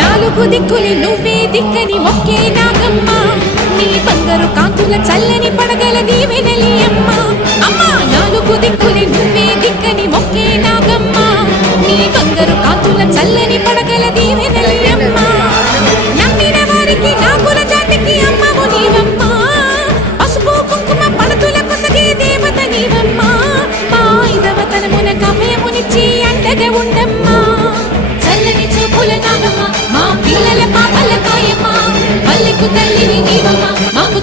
నాలుగు దిక్కులి నువ్వే దిక్కని మొక్కే నాగమ్మ నీ బంగారు కాంతుల చల్లని పడగల దీవెనలి అమ్మ అమ్మ నాలుగు దిక్కులి నువ్వే దిక్కని మొక్కే నాగమ్మ నీ బంగారు కాంతుల చల్లని పడగల దీవెనలి అమ్మ నమ్మిన వారికి నాగుల జాతికి అమ్మవు నీవమ్మ పసుపు కుంకుమ పడతుల కొసగే దేవత నీవమ్మ మా ఐదవతనమున కమయమునిచ్చి అండగా ఉండమ్మా చల్లని చూపుల నాగమ్మ మా పిల్లల పాపల కాయమ్మ పల్లెకు తల్లివి నీవమ్మ మాకు